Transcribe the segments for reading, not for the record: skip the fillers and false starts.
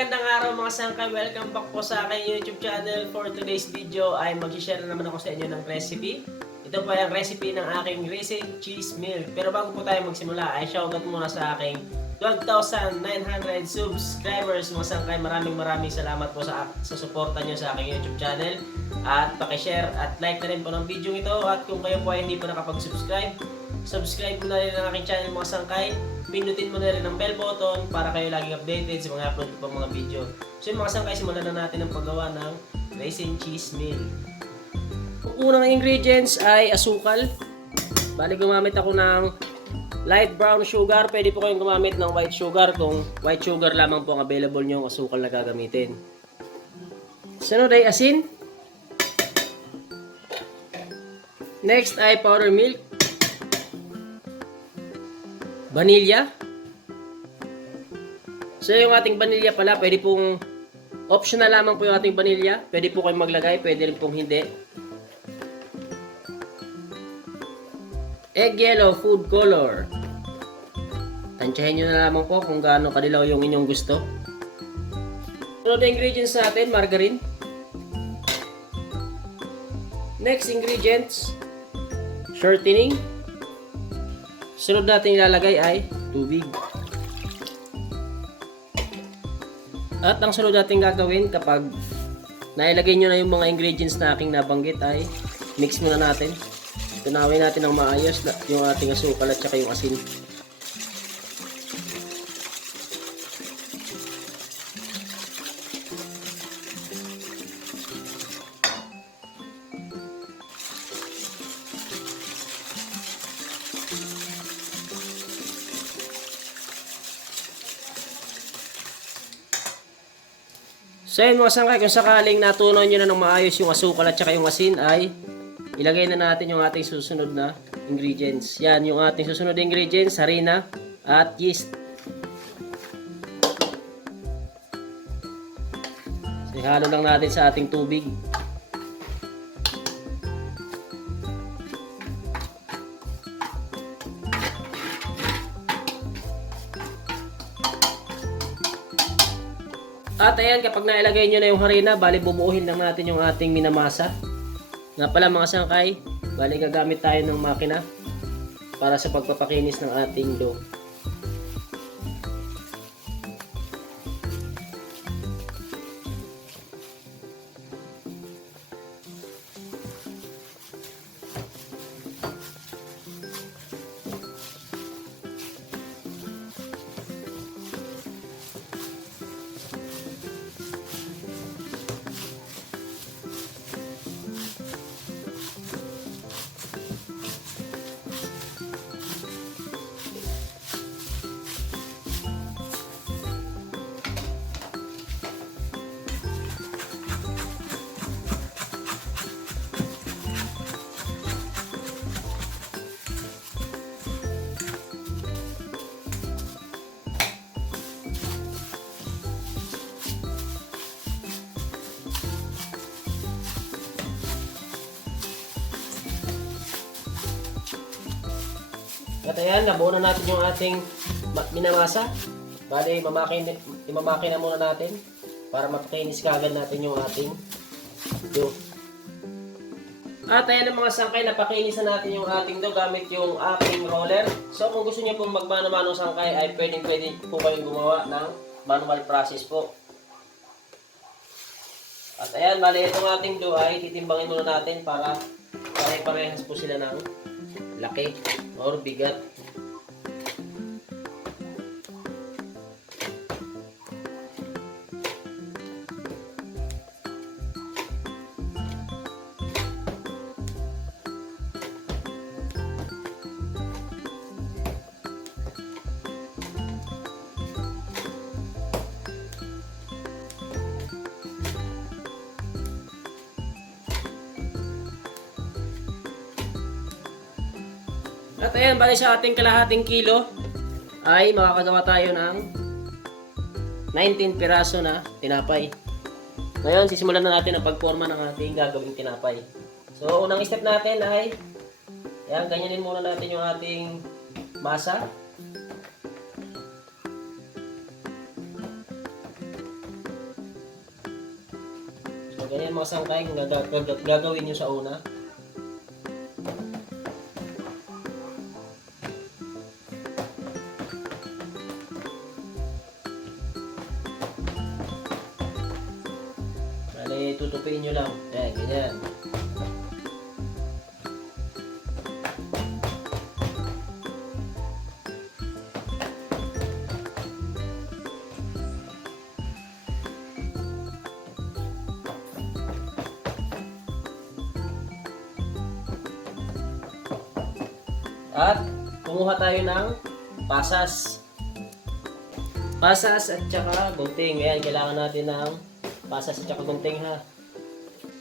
magandang araw mga sangkay. Welcome back po sa aking YouTube channel. For today's video ay mag-share na naman ako sa inyo ng recipe. Ito po yung recipe ng aking raisin cheese milk. Pero bago po tayo magsimula ay shoutout muna sa aking 12,900 subscribers mga sangkay. Maraming salamat po sa suporta nyo sa aking YouTube channel. At pakishare at like na rin po ng video ito. At kung kayo po ay hindi pa nakapag-subscribe, subscribe mo na rin ang aking channel mga sangkay. Pinutin mo na rin ang bell button para kayo laging updated sa mga upload ko pang mga video. So yung mga sangkay, simulan na natin ang paggawa ng raisin cheese milk. Ang unang ingredients ay asukal. Bali gumamit ako ng light brown sugar. Pwede po kayong gumamit ng white sugar kung white sugar lamang po ang available nyo ang asukal na gagamitin. Sunod ay asin. Next ay powder milk. Vanilla. So yung ating vanilla pala, pwede pong optional lamang po yung ating vanilla. Pwede po kayong maglagay, pwede rin pong hindi. Egg yellow food color. Tansyahin nyo na lamang po kung gaano kadilaw yung inyong gusto. Sunod na ingredients natin, margarine. Next ingredients, shortening. Sunod natin ilalagay ay tubig. At ang sunod natin gagawin kapag nailagay nyo na yung mga ingredients na aking nabanggit ay mix muna natin. Tunawin natin ng maayos yung ating asukal at saka yung asin. So yun mga sangkay, kung sakaling natunaw nyo na ng maayos yung asukal at saka yung asin ay ilagay na natin yung ating susunod na ingredients. Yan, yung ating susunod na ingredients, harina at yeast. So ihalo lang natin sa ating tubig. At ayan, kapag nailagay nyo na yung harina, bali bubuuhin lang natin yung ating minamasa. Nga pala mga sangkay, bali gagamit tayo ng makina para sa pagpapakinis ng ating dough. At ayan, nabuo na natin yung ating minamasa. Bali, imamakina muna natin para mapakinis kagad natin yung ating dough. At ayan ang mga sangkay, napakinis na natin yung ating dough gamit yung aking roller. So kung gusto niyo pong magmano-mano sangkay ay pwede po kayong gumawa ng manual process po. At ayan, bali itong ating dough ay titimbangin muna natin para pare-parehas po sila ng laki or bigat. At ayan, bali sa ating kalahating kilo ay makakagawa tayo ng 19 piraso na tinapay. Ngayon, sisimulan na natin ang pagporma ng ating gagawing tinapay. So, unang step natin ay ayan, ganyanin muna natin yung ating masa. ganyan mga sangkay kung gagawin nyo sa una. Bale, tutupiin nyo lang. Ayan, ganyan. At kumuha tayo ng pasas. Pasas at saka gunting. Ayan, kailangan natin ng pasas at saka gunting ha.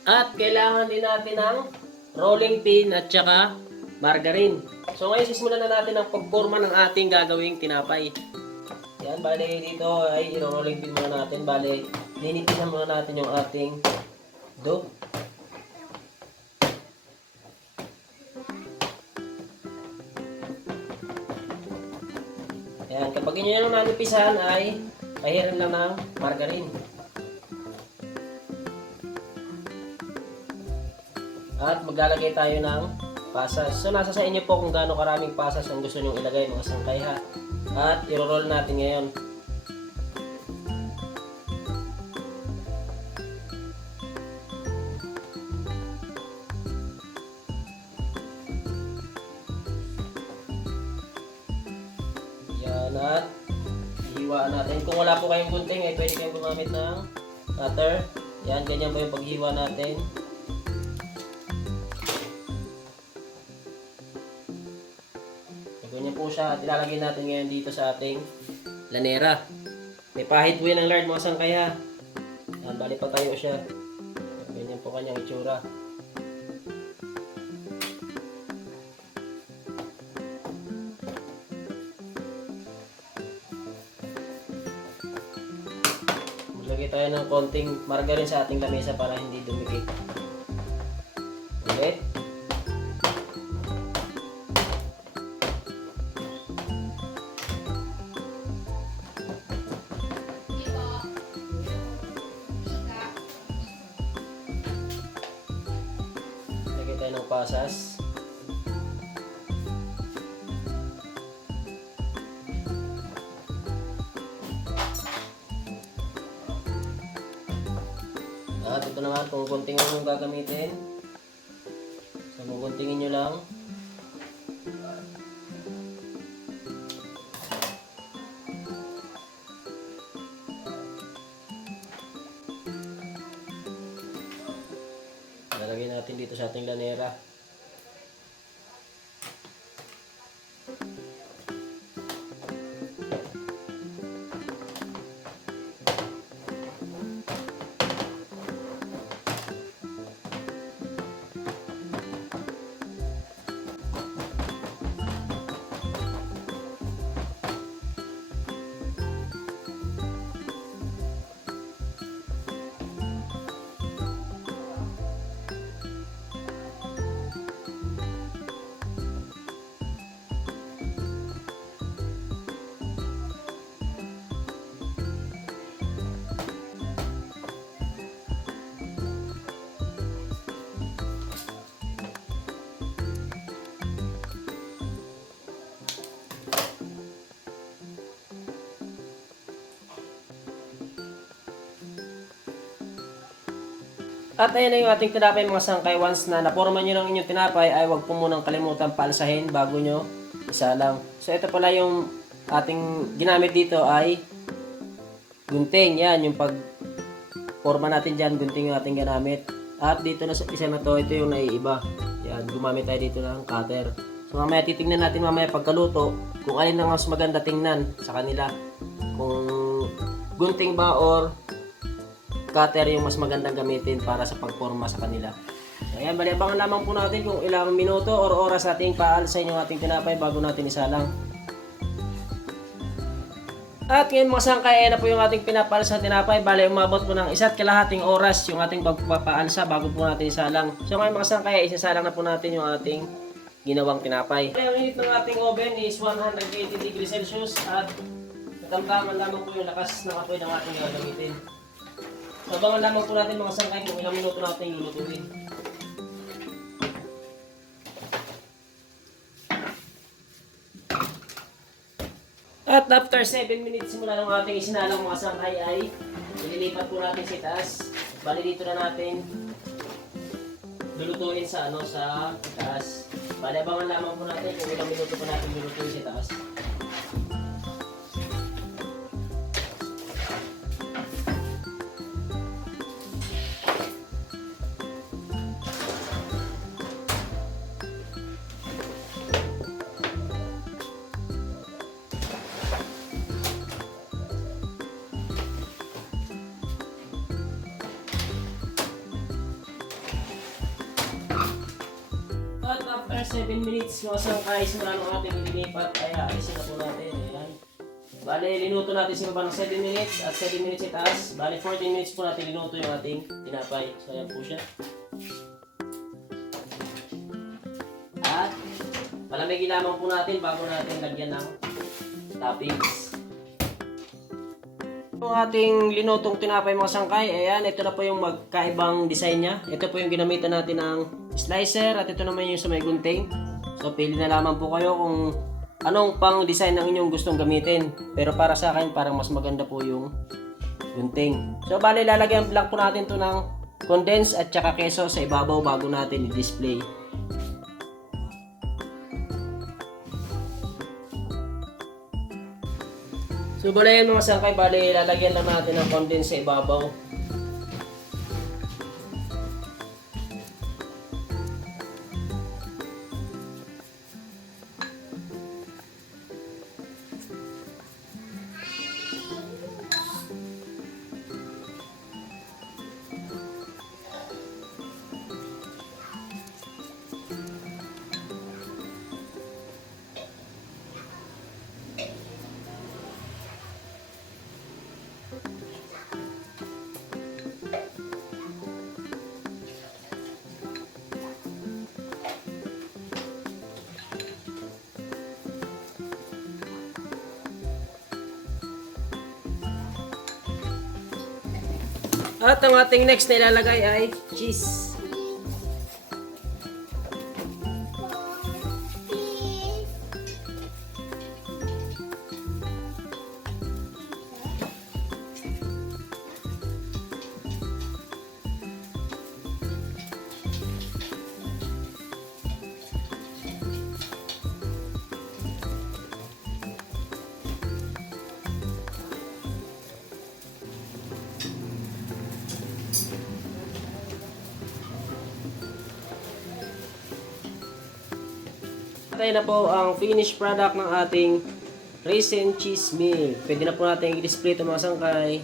At kailangan din natin ng rolling pin at saka margarine. So ngayon sisimulan na natin ang pagporma ng ating gagawing tinapay. Yan, bale dito ay rolling pin muna natin. Bale, ninipinan muna natin yung ating dough. Ayan, kapag inyo yung nanipisan ay pahiran lang ng margarine. At maglalagay tayo ng pasas. So nasa sa inyo po kung gaano karaming pasas ang gusto nyong ilagay mga sangkay ha. At i-roll natin ngayon. Yan at hiwaan natin. Kung wala po kayong gunting ay pwede kayong gumamit ng cutter. Yan, ganyan po yung paghiwa natin. Ganyan po siya at ilalagay natin ngayon dito sa ating lanera. May pahit po yan ng lard mga sangkay ha. Yan, bali patayo siya. Ganyan po kanyang itsura. Maglagay tayo ng konting margarine sa ating lamesa para hindi dumikit. Ulit. Tayo ng pasas. At ito naman kung guntingin mo gagamitin. So guguntingin nyo lang. Lalagay natin dito sa ating lanera. At ayan na yung ating tinapay mga sangkay. Once na naporma nyo ng inyong tinapay ay huwag po munang kalimutan paalsahin bago nyo isalang. So ito pala yung ating ginamit dito ay gunting. Yan yung pag forma natin dyan, gunting yung ating ginamit. At dito na sa isa na to, ito yung naiiba. Yan, gumamit tayo dito ng cutter. So mamaya titingnan natin mamaya pagkaluto kung alin ang mas maganda tingnan sa kanila. Kung gunting ba or cutter yung mas magandang gamitin para sa pagporma sa kanila. Ayan, bali abangan lamang po natin kung ilang minuto or oras ating paalsahin yung ating tinapay bago natin isalang. At ngayon mga sangkay, ayan na po yung ating pinapaalsa tinapay. Bali umabot po ng 1.5 oras yung ating pagpapaalsa bago po natin isalang. So ngayon mga sangkay, isasalang na po natin yung ating ginawang tinapay. Ang init ng ating oven is 180 degrees Celsius at katamtaman lamang po yung lakas ng apoy ng ating gagamitin. Sabangan lamang po natin mga sangkay kung ilang minuto natin lulutuin. At after 7 minutes simula ng ating isinalang mga sangkay ay ililipat po natin sa taas. Bali dito na natin lulutuin sa sa taas. Bali abangan lamang po natin kung ilang minuto po natin lulutuin sa taas. At after 7 minutes, mga sangkay, simula ng ating ililipat, ay alisin na po natin. Ayan. Bale, linuto natin sa baba ng 7 minutes at 7 minutes itaas. Bale, 14 minutes po natin linuto yung ating tinapay. So, ayan po siya. At, palamigin lamang po natin bago natin lagyan ng toppings. Yung ating linutong tinapay mga sangkay, ayan, ito na po yung magkaibang design niya. Ito po yung ginamitan natin ng slicer at ito naman yung sa may gunting. So pili na lamang po kayo kung anong pang design ang inyong gustong gamitin. Pero para sa akin parang mas maganda po yung gunting. So bali lalagyan lang po natin to ng condense at saka keso sa ibabaw bago natin i-display. So bali yan mga sangkay, bali lalagyan lang natin ng condense sa ibabaw. At ang ating next na ilalagay ay cheese. Tayo na po ang finished product ng ating raisin cheese meal. Pwede na po natin i-display ito mga sangkay.